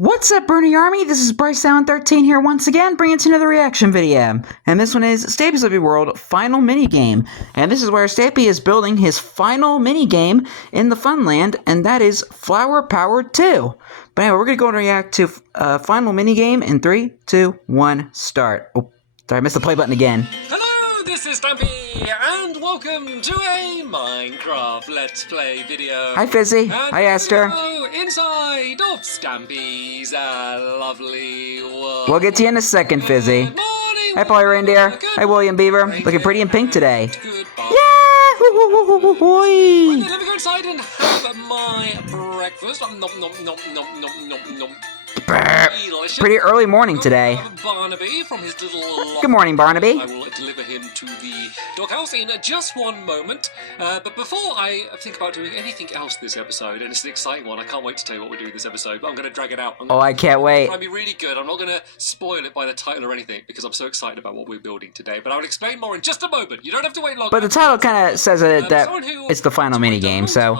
What's up, Bernie Army? This is BryceAllen13 here once again, bringing to another reaction video. And this one is Stampy's Living World Final Minigame. And this is where Stampy is building his final minigame in the Funland, and that is Flower Power 2. But anyway, we're going to go and react to Final Minigame in 3, 2, 1, start. Oh, sorry, I missed the play button again. Hello, this is Stampy, and welcome to a Minecraft Let's Play video. Hi, Fizzy. Hi, Esther. Inside of Stampy's lovely world. We'll get to you in a second, Fizzy. Good morning. Hi, Polly Reindeer. Hi, William Beaver. Looking pretty in pink today. Goodbye. Yeah! Right, let me go inside and have my breakfast. Nom nom nom nom nom nom nom. Delicious. Pretty early morning today. Barnaby from his little Good morning, Barnaby. I will deliver him to the doghouse in just one moment. But before I think about doing anything else this episode, and it's an exciting one, I can't wait to tell you what we're doing this episode, but I'm going to drag it out. Oh, I can't wait. Try and be really good. I'm not going to spoil it by the title or anything, because I'm so excited about what we're building today. But I will explain more in just a moment. You don't have to wait long. But the title kind of says that it's the final minigame, so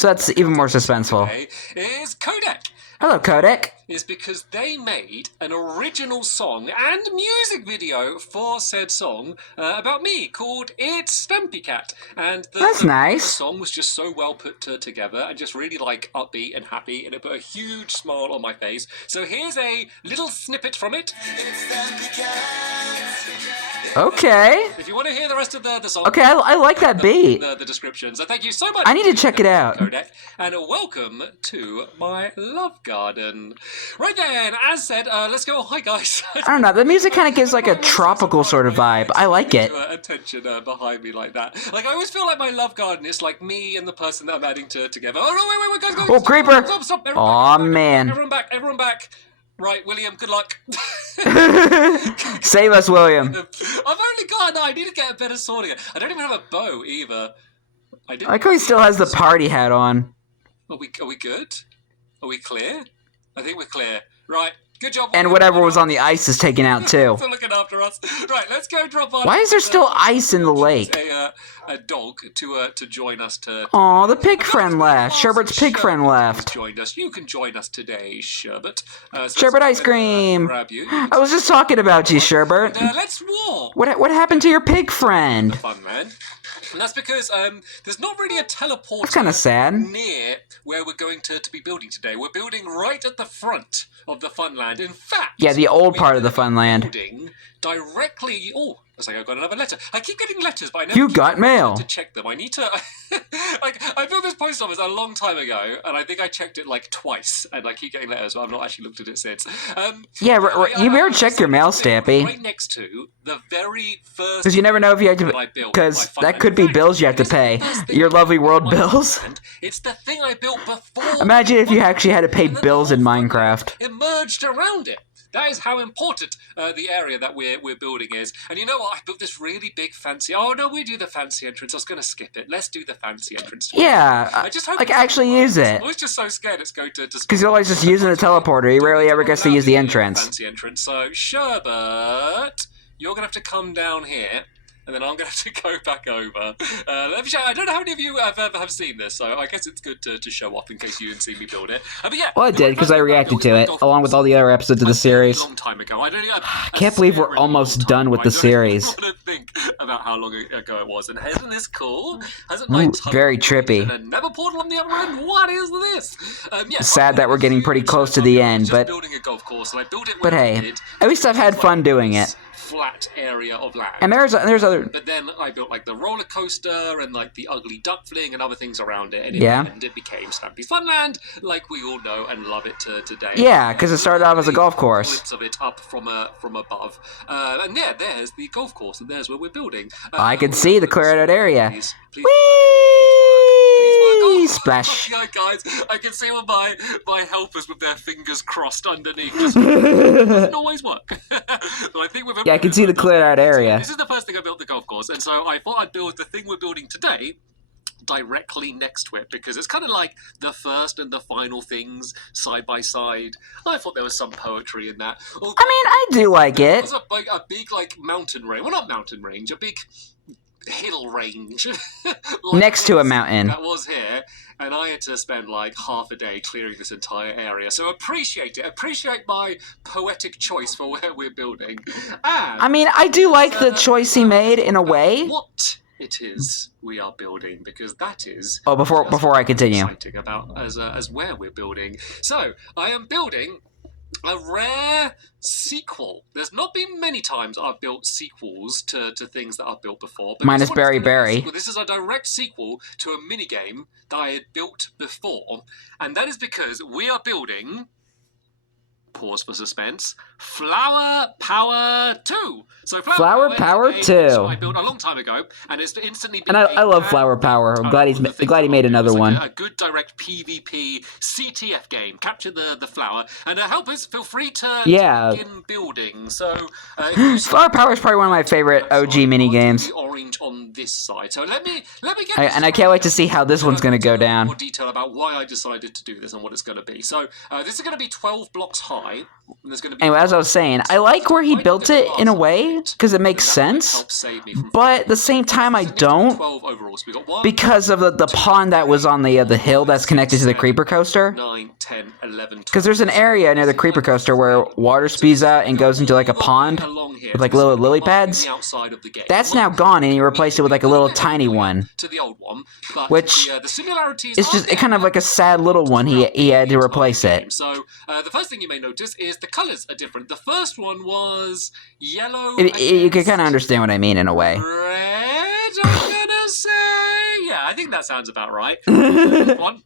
that's even more suspenseful. Is Kodak. Hello, Kodak. Is because they made an original song and music video for said song about me called It's Stampy Cat. And That's nice. The song was just so well put together and just really like upbeat and happy, and it put a huge smile on my face. So here's a little snippet from it. Okay. If you want to hear the rest of the song. Okay, I like that beat. The description. So thank you so much. I need to check it out. Kodak, and welcome to my love garden. Right then, as said, let's go. Oh, hi guys. I don't know, the music kind of gives like a tropical sort of vibe. I like it. Attention behind me like that. Like, I always feel like my love garden is like me and the person that I'm adding together. Oh, no, wait, guys. Oh, creeper. Stop. Aw, man. Everyone back. Right, William, good luck. Save us, William. I've only got, no, I need to get a better sword again. I don't even have a bow either. I like how he still has the party hat on. Are we good? Are we clear? I think we're clear. Right, good job. And whatever was on the ice is taken out too. They're looking after us. Right, let's go drop on. Why is there still ice in the lake? A dog to join us to. Aw, the pig friend left. Sherbert's pig friend left. Joined us. You can join us today, Sherbert. Sherbert ice cream. Grab you. I was just talking about you, Sherbert. Let's walk. What happened to your pig friend? Fun man. And that's because there's not really a teleporter. That's kind of sad. Near where we're going to be building today. We're building right at the front of the Funland. In fact, yeah, the old part of the Funland. Building directly. Oh, looks like I got another letter. I keep getting letters, but I never. You got mail. To check them. I need to. Like, I built this post office a long time ago, and I think I checked it like twice, and I keep getting letters, but I've not actually looked at it since. Yeah, you better check your mail, Stampy. Right next to the very first. Because you never know if you have to. Because that could be bills you have to pay. Your lovely world bills. It's the thing I built before. Imagine if you actually had to pay bills in Minecraft. Emerged around it. That is how important the area that we're building is. And you know what? I built this really big fancy. Oh no, we do the fancy entrance. I was going to skip it. Let's do the fancy entrance. Yeah, I just hope like actually use it. I was just so scared it's going to. Because you're always just using the teleporter. You rarely ever gets to use the entrance. Fancy entrance. So Sherbert, you're going to have to come down here. And then I'm going to have to go back over. Let me show. I don't know how many of you have seen this, so I guess it's good to show off in case you didn't see me build it. But yeah, well, I did because I reacted to it along with all the other episodes of the series. A long time ago. I can't believe we're almost done with the series. I don't think about how long ago it was. And isn't this cool? Hasn't my very trippy. And a nether portal on the other end? What is this? Yeah, sad that we're getting pretty close to the end, but building a golf course, and I built it. But hey, at least I've had fun doing it. Flat area of land. And there's other. But then I built like the roller coaster and like the ugly duckling and other things around it. And it became Stampy's Funland, like we all know and love it today. Yeah, because it started off as a golf course. Clips of it up from above. And yeah, there's the golf course, and there's where we're building. I can see the cleared out area. Please Whee! Splash. Yeah, guys, I can see all my helpers with their fingers crossed underneath. Just, it doesn't always work. So I think yeah, I can see the cleared out area. This is the first thing I built, the golf course, and so I thought I'd build the thing we're building today directly next to it, because it's kind of like the first and the final things side by side. I thought there was some poetry in that. I mean, I do like it. It was a big like mountain range. Well, not mountain range, a big hill range Next to a mountain. that was here, and I had to spend like half a day clearing this entire area. So appreciate it. Appreciate my poetic choice for where we're building. And I mean, I do like the choice he made in a way. What it is we are building, because that is Before I continue, exciting about as where we're building. So I am building a rare sequel. There's not been many times I've built sequels to things that I've built before. But minus Berry Berry. This is a direct sequel to a minigame that I had built before, and that is because we are building, pause for suspense, Flower Power 2. So Flower Power 2. I built a long time ago, and it's instantly been. And I love Flower Power. I'm glad he made another one. A good direct PvP CTF game. Capture the flower, and help us. Feel free to begin building. So Flower Power is probably one of my favorite OG mini games. Orange on this side. So let me get. And I can't wait to see how this one's going to go down. More detail about why I decided to do this and what it's going to be. So this is going to be 12 blocks high. And there's going to be anyway, as I was saying, I like where he built it in a way because it makes sense. But at the same time, I don't, because of the pond that was on the hill that's connected to the creeper coaster. 9, 10, 11, because there's an area near the creeper coaster where water spews out and goes into like a pond with like little lily pads. That's now gone, and he replaced it with like a little tiny one, which is just kind of like a sad little one. He had to replace it. So the first thing you may notice is the colors are different. The first one was yellow. You can kind of understand what I mean in a way. Red, I'm gonna say. Yeah, I think that sounds about right. One.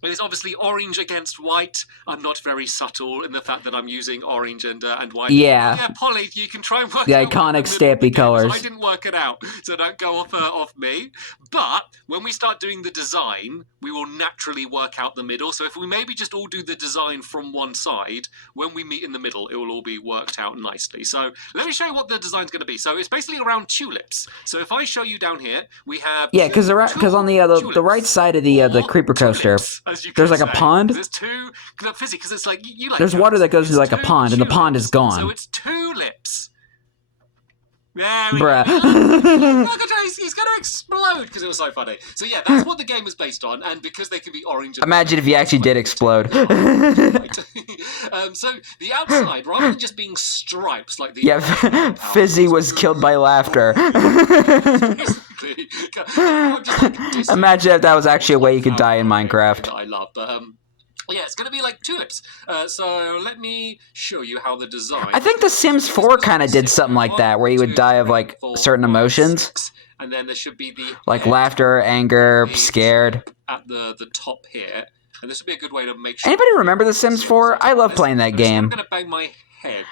It's obviously orange against white. I'm not very subtle in the fact that I'm using orange and white. Yeah, Polly, you can try and work the out iconic Stampy colors. I didn't work it out, so don't go off me. But when we start doing the design, we will naturally work out the middle. So if we maybe just all do the design from one side, when we meet in the middle, it will all be worked out nicely. So let me show you what the design's going to be. So it's basically around tulips. So if I show you down here, we have because on the right side of the creeper coaster. There's like a pond. There's two, because it's like you like. There's water that goes into like a pond, and the pond is gone. So it's tulips. Yeah, bruh. He's going to explode because it was so funny. So yeah, that's what the game is based on, and because they can be orange. Imagine if he actually did explode. So the outside, rather than just being stripes like the Fizzy was killed by laughter. Imagine if that was actually a way you could die in Minecraft. I love, but yeah, it's going to be like tulips. So let me show you how the design. I think The Sims 4 kind of did something like that, where you would die of like certain emotions. And then there should be the like laughter, anger, scared. At the top here. And this would be a good way to make sure. Anybody remember The Sims 4? I love playing that game. I'm going to bang my head.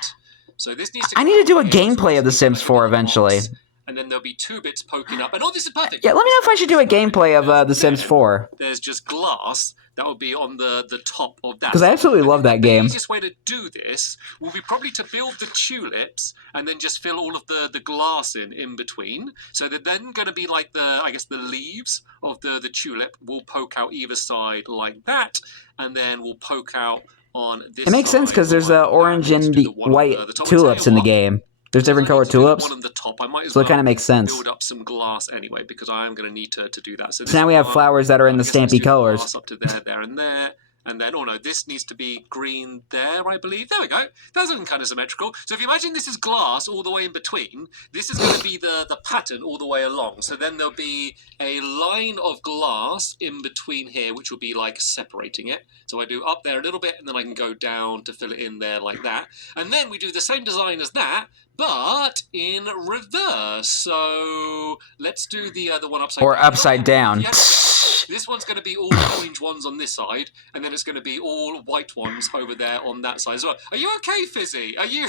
So this needs to I need to do a gameplay of The Sims 4 eventually. And then there'll be 2 bits poking up. And this is perfect. Yeah, let me know if I should do a gameplay of The Sims 4. There's just glass that will be on the top of that. Because I absolutely love that game. The easiest way to do this will be probably to build the tulips and then just fill all of the glass in between. So they're then going to be like the leaves of the tulip will poke out either side like that, and then will poke out on this. It makes sense because there's orange and the white tulips in the game. There's different colored tulips, one on the top. I might as so it kind of makes sense. Build up some glass anyway, because I am going to need to do that. So now we have flowers that are in the Stampy colors. Up to there, and there. And then, this needs to be green there, I believe. There we go. That's looking kind of symmetrical. So if you imagine this is glass all the way in between, this is going to be the pattern all the way along. So then there'll be a line of glass in between here, which will be like separating it. So I do up there a little bit, and then I can go down to fill it in there like that. And then we do the same design as that, but in reverse. So let's do the one upside down. Or upside down. This one's going to be all orange ones on this side, and then it's going to be all white ones over there on that side as well. Are you okay, Fizzy? Are you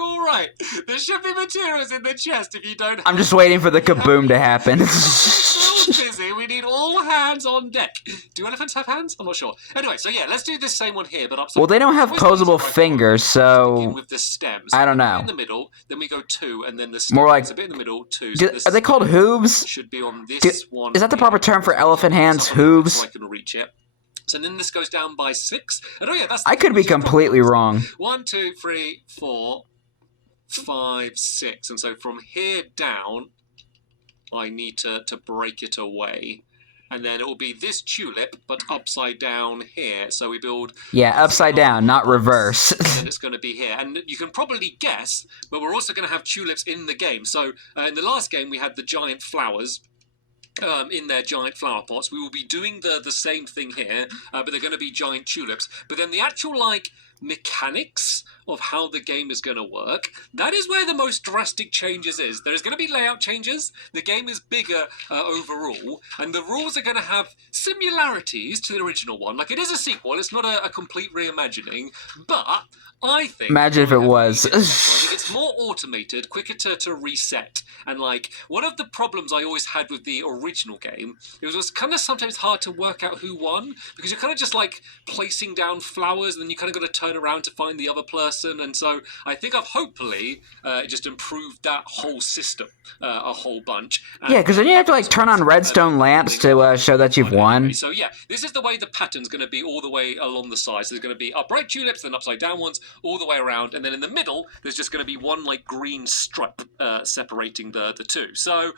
all right? There should be materials in the chest if you don't. I'm just waiting for the kaboom to happen. Fizzy, we need all hands on deck. Do elephants have hands? I'm not sure. Anyway, so yeah, let's do this same one here, but upside. Well, they don't have closable fingers, so with the stems. I don't know. In the middle, then we go 2, and then the stems. More like a bit in the middle, 2. Are they called hooves? Should be on this one. Is that the proper term for elephant hands? Hooves. So I can reach it. So then this goes down by 6. And I could be completely wrong. 1, 2, 3, 4, 5, 6. And so from here down, I need to break it away. And then it will be this tulip, but upside down here. So we build... Yeah, upside down, not reverse. And then it's going to be here. And you can probably guess, but we're also going to have tulips in the game. So in the last game, we had the giant flowers. In their giant flower pots. We will be doing the same thing here, but they're going to be giant tulips. But then the actual, like, mechanics of how the game is going to work, that is where the most drastic changes is. There's going to be layout changes, the game is bigger overall, and the rules are going to have similarities to the original one. Like, it is a sequel, it's not a complete reimagining, but I think... Imagine if it was. I think it's more automated, quicker to reset, and like, one of the problems I always had with the original game, it was kind of sometimes hard to work out who won, because you're kind of just like placing down flowers, and then you kind of got to turn around to find the other person, and so I think I've hopefully just improved that whole system a whole bunch. Yeah, because then you have to like turn on redstone lamps to show that you've won. So yeah, this is the way the pattern's going to be all the way along the sides. There's going to be upright tulips, then upside down ones, all the way around, and then in the middle there's just going to be one like green stripe separating the two. So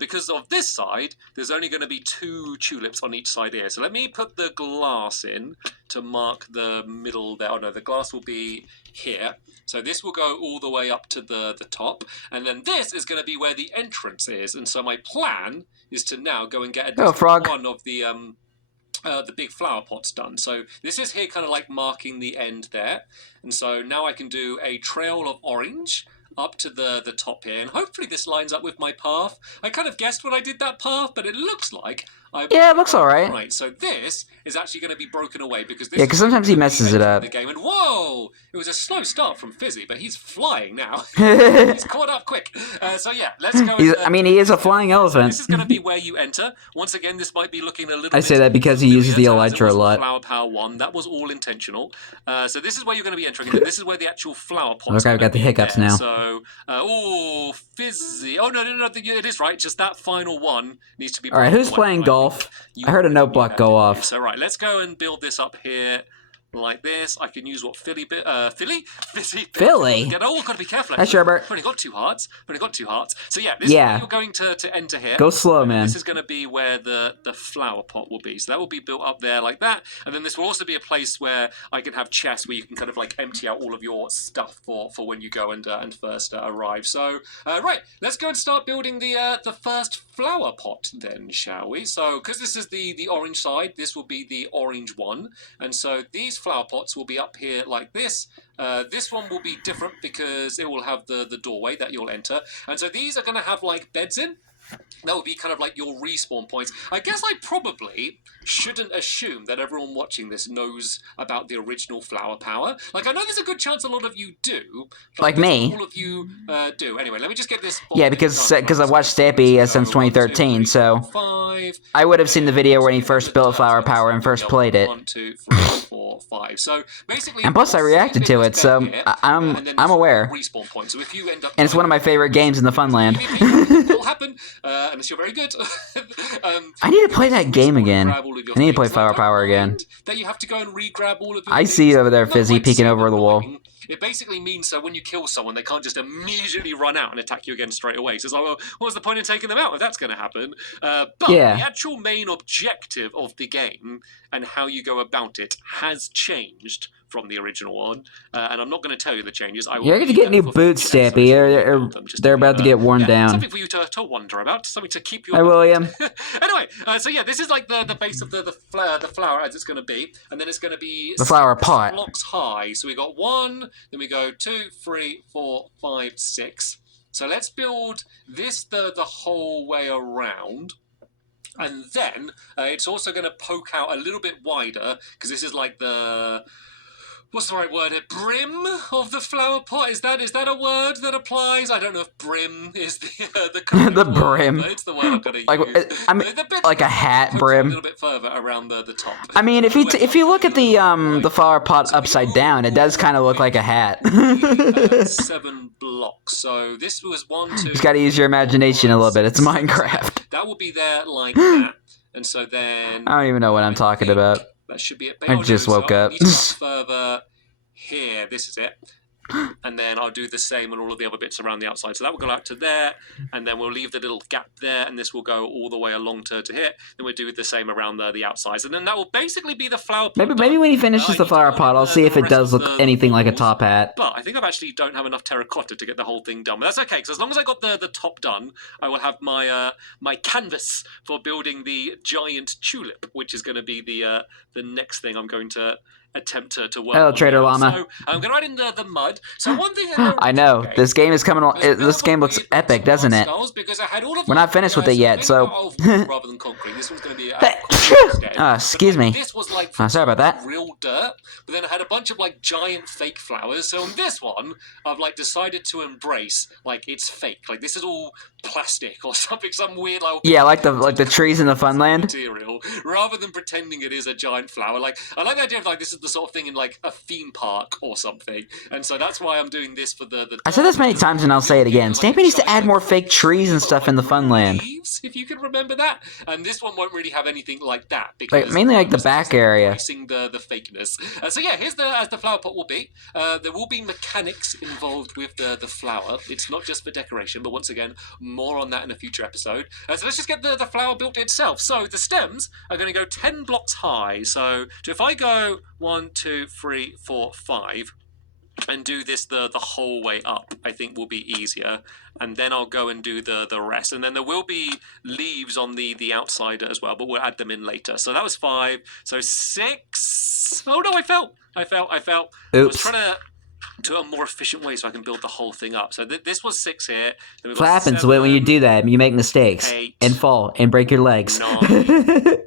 because of this side, there's only going to be 2 tulips on each side here. So let me put the glass in to mark the middle there. Oh no, the glass will be here. So this will go all the way up to the top, and then this is going to be where the entrance is. And so my plan is to now go and get one of the big flower pots done. So this is here kind of like marking the end there. And so now I can do a trail of orange up to the top here, and hopefully this lines up with my path. I kind of guessed when I did that path, but it looks like yeah, it looks alright. Right, so this is actually going to be broken away because this because sometimes he messes it up. The game, and whoa, it was a slow start from Fizzy, but he's flying now. He's caught up quick. So yeah, let's go. I mean, he is a flying elephant. This is going to be where you enter. Once again, this might be looking a little. I say that because he uses the elytra a lot. Flower power 1. That was all intentional. So this is where you're going to be entering. And this is where the actual flower pot. Okay, I've got the hiccups now. So oh, Fizzy. Oh no, it is right. Just that final one needs to be. All right, who's playing golf? I heard a note block go off. So right, let's go and build this up here like this. I can use what Fizzy. Philly? Oh, got to be careful. Hi, Sherbert. I've only got 2 hearts. So yeah, this is where you're going to enter here. Go slow, man. This is going to be where the flower pot will be. So that will be built up there like that. And then this will also be a place where I can have chests where you can kind of like empty out all of your stuff for when you go and first arrive. So right, let's go and start building the first flower pot then, shall we? So because this is the orange side, this will be the orange one. And so these flower pots will be up here like this. This one will be different because it will have the doorway that you'll enter. And so these are going to have like beds in. That would be kind of like your respawn points. I guess I probably shouldn't assume that everyone watching this knows about the original flower power. Like, I know there's a good chance a lot of you do. Like me. All of you do. Anyway, let me just get this... Yeah, because I've watched Stampy since 2013, so... I would have seen the video when he first built flower power and first played it. 1, 2, 3, 4, 5. So basically... And plus I reacted to it, so I'm aware. Respawn point. So if you end up... And it's one of my favorite games in the Funland. It'll happen. Unless you're very good. I need to play that game again. I need to play Flower Power again. That you have to go and re-grab all of your I see you over there, Fizzy, peeking over the wall. It basically means so when you kill someone, they can't just immediately run out and attack you again straight away. So it's like, well, what's the point in taking them out if that's going to happen? But the actual main objective of the game and how you go about it has changed from the original one, and I'm not going to tell you the changes. You're going to get new boots, Stampy. They're about to get worn down. Something for you to wonder about, something to keep you... Hi, William. Anyway, so yeah, this is like the base of the flower as it's going to be, and then it's going to be... The flower pot. ...blocks high. So we got 1, then we go 2, 3, 4, 5, 6. So let's build this the whole way around. And then it's also going to poke out a little bit wider, because this is like the... What's the right word here? Brim of the flower pot? Is that a word that applies? I don't know if brim is the correct the word, brim. It's the word I'm going to like, use. I mean, like a hat brim. A little bit further around the top. I mean, if you look at the flower pot upside down, it does kind of look like a hat. 7 blocks. So this was 1, 2. You've got to use your imagination a little bit. It's Minecraft. That will be there like that, and so then I don't even know what I'm talking about. That should be it. I just woke up. Further here. This is it. And then I'll do the same on all of the other bits around the outside. So that will go out to there, and then we'll leave the little gap there, and this will go all the way along to here. Then we'll do the same around the outsides, and then that will basically be the flower pot. Maybe when he finishes the flower pot, I'll see if it does look anything like a top hat. But I think I actually don't have enough terracotta to get the whole thing done. But that's okay, because as long as I got the top done, I will have my my canvas for building the giant tulip, which is going to be the next thing I'm going to attempt to work Hello, on. Trader Llama. So I'm going to add in the mud. So one thing I know, this game is coming on. This game looks epic, doesn't it? We're not finished with it yet, so... rather than concrete, this one's going to be excuse me. This was like sorry about that. real dirt, but then I had a bunch of like giant fake flowers. So on this one, I've like decided to embrace like it's fake. Like this is all plastic or something, some weird like like the trees in the Funland material, rather than pretending it is a giant flower. Like I like the idea of like this is the sort of thing in like a theme park or something, and so that's why I'm doing this for the I said this many times and I'll say it again. Stampy needs to add more fake trees and stuff in the Funland. Leaves, if you can remember that. And this one won't really have anything like that because like, mainly like the back area. The fakeness. So yeah, here's as the flower pot will be. There will be mechanics involved with the flower. It's not just for decoration, but once again, more on that in a future episode. So let's just get the flower built itself. So the stems are going to go 10 blocks high. So if I go 1, 2, 3, 4, 5, and do this the whole way up, I think will be easier. And then I'll go and do the rest. And then there will be leaves on the outside as well, but we'll add them in later. So that was 5. So 6. Oh no, I fell. Oops. I was trying to do a more efficient way so I can build the whole thing up. So this was 6 here. Then what happens when you do that? You make mistakes 8, and fall and break your legs. 9.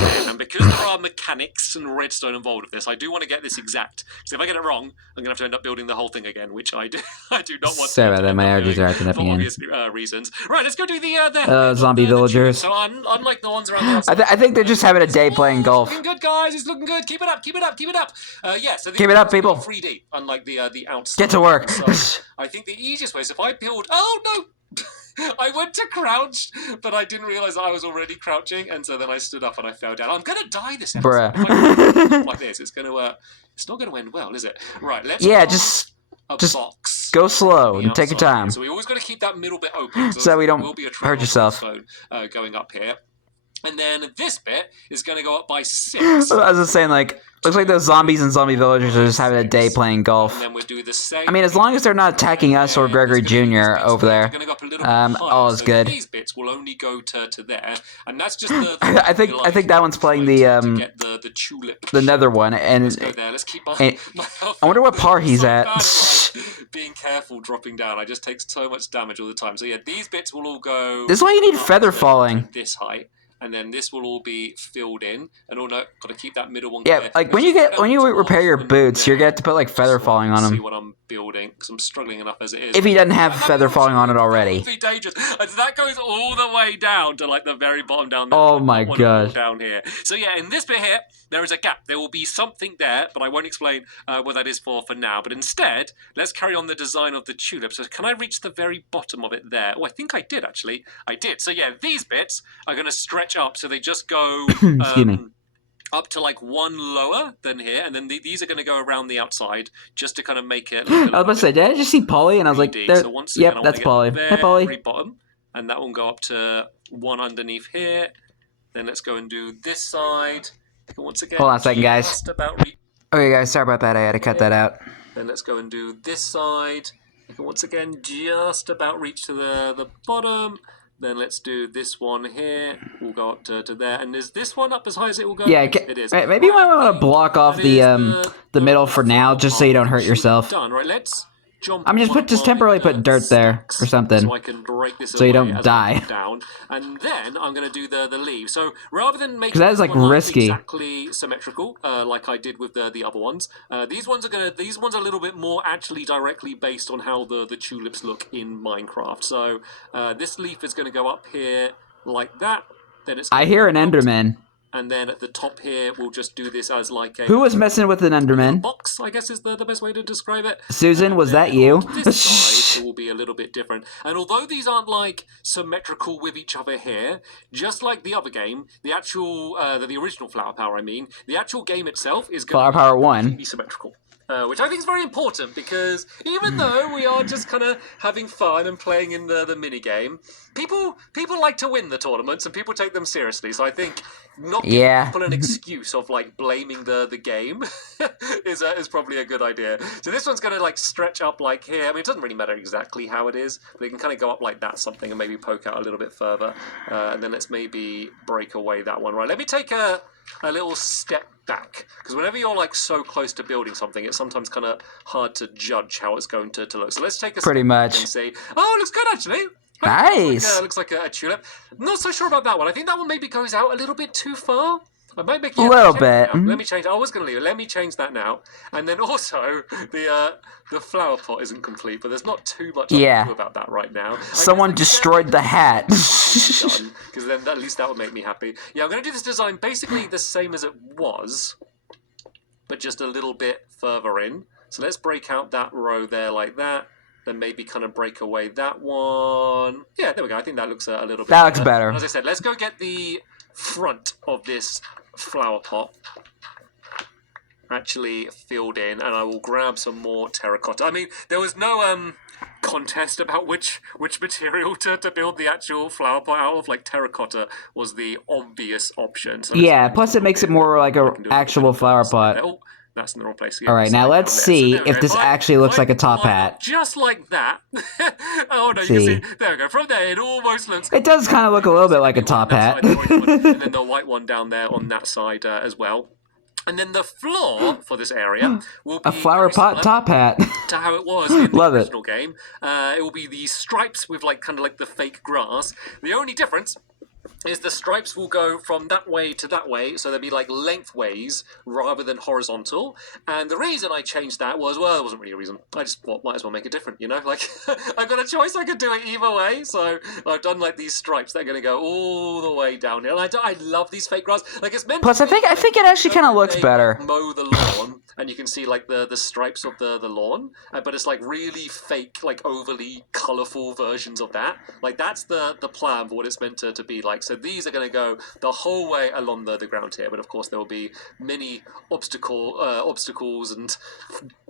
And because there are mechanics and redstone involved with this, I do want to get this exact. Because if I get it wrong, I'm going to have to end up building the whole thing again, which I do not want. Sorry about that, my allergies are acting up for again. obvious reasons. Right, let's go do the zombie villagers. So unlike the ones around the outside, I think they're just having a day playing golf. It's looking good, guys. It's looking good. Keep it up. Yeah, so keep it up, people. 3D, unlike the outside. Get to work. So I think the easiest way is if I build. Oh no. I went to crouch, but I didn't realize I was already crouching, and so then I stood up and I fell down. I'm gonna die this episode. If I do like this, it's not gonna end well, is it? Right, let's just box. Go slow and take your time. So we always got to keep that middle bit open, so we don't hurt yourself. Going up here. And then this bit is going to go up by 6. I was just saying, like, looks like those zombies and zombie villagers are just having a day playing golf. And then we'll do the same. I mean, as long as they're not attacking us or Gregory Jr. over there, all is good. These bits will only go to there, and that's just the. I think that one's playing the tulip. The nether one, and let's go there. Let's keep on. I wonder what par he's at. Being careful dropping down. I just take so much damage all the time. So yeah, these bits will all go. This is why you need feather falling. This height. And then this will all be filled in. And no, got to keep that middle one clear. Yeah, like when you repair your boots, you're going to have to put like feather falling on them. See what I'm building, because I'm struggling enough as it is. If he doesn't have feather falling on it already. That would be dangerous. And that goes all the way down to like the very bottom down there. Oh my gosh. Down here. So yeah, in this bit here, there is a gap. There will be something there, but I won't explain what that is for now. But instead, let's carry on the design of the tulip. So can I reach the very bottom of it there? Oh, I think I did actually. I did. So yeah, these bits are going to stretch up, so they just go up to like 1 lower than here, and then these are going to go around the outside just to kind of make it. I was about to say, did I just see Polly? And I was like, so yep, that's Polly. Hey, Polly. Very bottom, and that will go up to 1 underneath here. Then let's go and do this side. Once again, hold on a second, guys. Okay, guys, sorry about that. I had to cut that out. Then let's go and do this side. Once again, just about reach to the bottom. Then let's do this one here. We'll go up to there. And is this one up as high as it will go? Yeah, it is. Maybe you might want to block off the middle for now, just so you don't hurt yourself. Done. Right, let's jump. I'm just temporarily put dirt there or something, so I can break this so you don't die. Down, and then I'm going to do the leaves. So rather than making that is like risky, exactly symmetrical, like I did with the other ones, these ones are a little bit more actually directly based on how the tulips look in Minecraft. So this leaf is going to go up here like that. Then it's. I hear an Enderman. And then at the top here, we'll just do this as like a... Who was messing with an Enderman? Box, I guess is the best way to describe it. Susan, was that you? This side will be a little bit different. And although these aren't like symmetrical with each other here, just like the other game, the actual, the original Flower Power, I mean, the actual game itself is going Flower Power 1. be symmetrical. which I think is very important because even though we are just kind of having fun and playing in the mini game, people like to win the tournaments and people take them seriously. So I think not giving people an excuse of like blaming the game is probably a good idea. So this one's going to like stretch up like here. I mean, it doesn't really matter exactly how it is, but it can kind of go up like that something and maybe poke out a little bit further. And then let's maybe break away that one. Right, let me take a little step back, because whenever you're like so close to building something, it's sometimes kind of hard to judge how it's going to look. So let's take a step back and see. Oh, it looks good actually. Nice. Looks like a tulip. Not so sure about that one. I think that one maybe goes out a little bit too far. I might make it a little bit. Let me change. I was going to leave it. Let me change that now. And then also the flower pot isn't complete, but there's not too much I can do about that right now. Someone destroyed the hat. Because then at least that would make me happy. Yeah, I'm going to do this design basically the same as it was, but just a little bit further in. So let's break out that row there like that. Then maybe kind of break away that one. Yeah, there we go. I think that looks a little bit better. That looks better. And as I said, let's go get the front of this flower pot actually filled in, and I will grab some more terracotta. I mean, there was no contest about which material to build the actual flower pot out of. Like, terracotta was the obvious option. So yeah, plus it makes it more like an actual flower pot. Oh, that's in the wrong place. All right, now let's see if this actually looks like a top hat. Just like that. Oh, no, you can see. There we go. From there, it almost looks... It does kind of look a little bit like a top hat. And then the white one down there on that side as well. And then the floor for this area will be a flower pot top hat. To how it was in the Love original game. It will be these stripes with like kind of like the fake grass. The only difference is the stripes will go from that way to that way, so they'll be like lengthways rather than horizontal. And the reason I changed that was, well, there wasn't really a reason. I just thought, might as well make it different, you know? Like, I've got a choice, I could do it either way. So I've done like these stripes that are going to go all the way down here. And I love these fake grass. Like, it's meant Plus, I think it actually kind of looks better. Mow the lawn, and you can see like the stripes of the lawn, but it's like really fake, like overly colourful versions of that. Like, that's the plan for what it's meant to be like. So these are going to go the whole way along the ground here, but of course there will be many obstacles and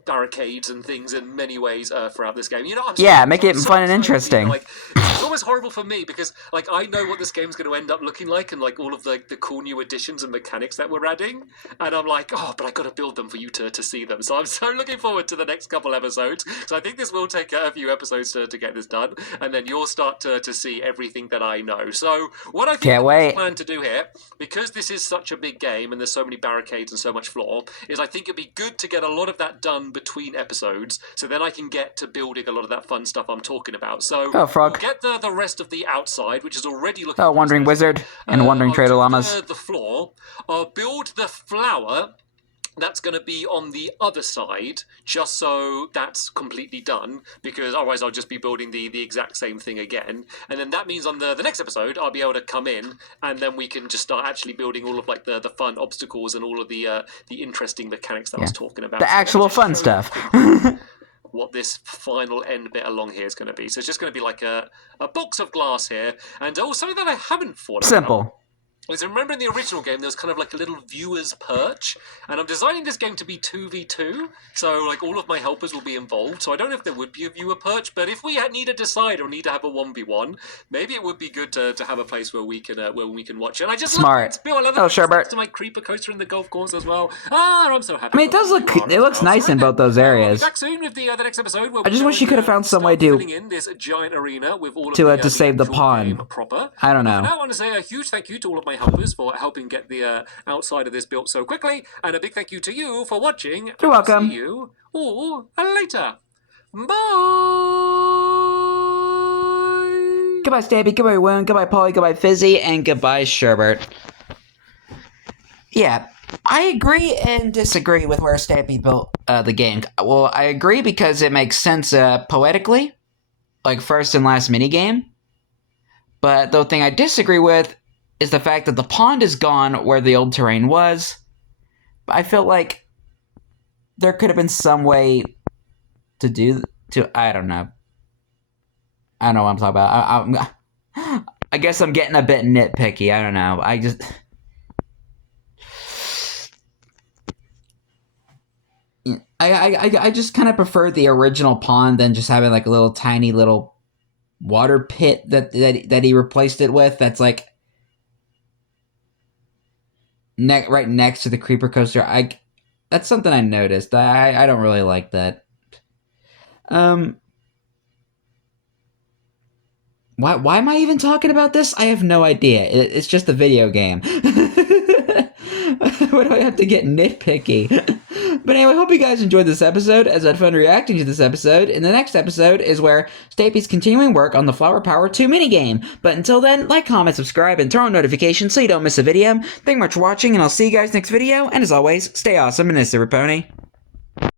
barricades and things in many ways throughout this game. You know, make it fun and interesting. Like, it's almost horrible for me because like I know what this game's going to end up looking like and like all of the cool new additions and mechanics that we're adding, and I'm like, oh, but I got to build them for you to see them. So I'm so looking forward to the next couple episodes. So I think this will take a few episodes to get this done, and then you'll start to see everything that I know. So what I think I plan to do here, because this is such a big game and there's so many barricades and so much floor, is I think it'd be good to get a lot of that done between episodes, so then I can get to building a lot of that fun stuff I'm talking about. So we'll get the rest of the outside, which is already looking... Oh, Wandering Wizard and Wandering Trader Llamas. The floor. I'll build the flower that's going to be on the other side, just so that's completely done, because otherwise I'll just be building the exact same thing again. And then that means on the next episode, I'll be able to come in, and then we can just start actually building all of like the fun obstacles and all of the interesting mechanics that I was talking about. The actual fun stuff. What this final end bit along here is going to be. So it's just going to be like a box of glass here, and something that I haven't thought about. Simple. Because remember in the original game, there was kind of like a little viewer's perch, and I'm designing this game to be 2v2, so like all of my helpers will be involved, so I don't know if there would be a viewer perch, but if we need to decide or need to have a 1v1, maybe it would be good to have a place where we can watch it. And I just Smart. To my creeper coaster in the golf course as well. I'm so happy. I mean, it looks nice in both those areas. Back soon with the next episode. Where I just wish you could have found some way to in this giant arena with all of to save the pond. Proper. I don't know. And I want to say a huge thank you to all of my helpers for helping get the outside of this built so quickly, and a big thank you to you for watching. You're welcome. See you all later. Bye. Goodbye, Stampy. Goodbye, Wound. Goodbye, Polly. Goodbye, Fizzy. And goodbye, Sherbert. Yeah, I agree and disagree with where Stampy built the game. Well, I agree because it makes sense poetically, like first and last minigame. But the thing I disagree with is the fact that the pond is gone where the old terrain was. I feel like there could have been some way to I don't know. I don't know what I'm talking about. I guess I'm getting a bit nitpicky. I don't know. I just kind of prefer the original pond than just having like a little tiny little water pit that he replaced it with. That's like right next to the creeper coaster. That's something I noticed. I don't really like that. Why am I even talking about this? I have no idea. It's just a video game. Why do I have to get nitpicky? But anyway, hope you guys enjoyed this episode, as I had fun reacting to this episode. And the next episode is where Stampy's continuing work on the Flower Power 2 minigame. But until then, like, comment, subscribe, and turn on notifications so you don't miss a video. Thank you much for watching, and I'll see you guys next video. And as always, stay awesome, and this is Pony.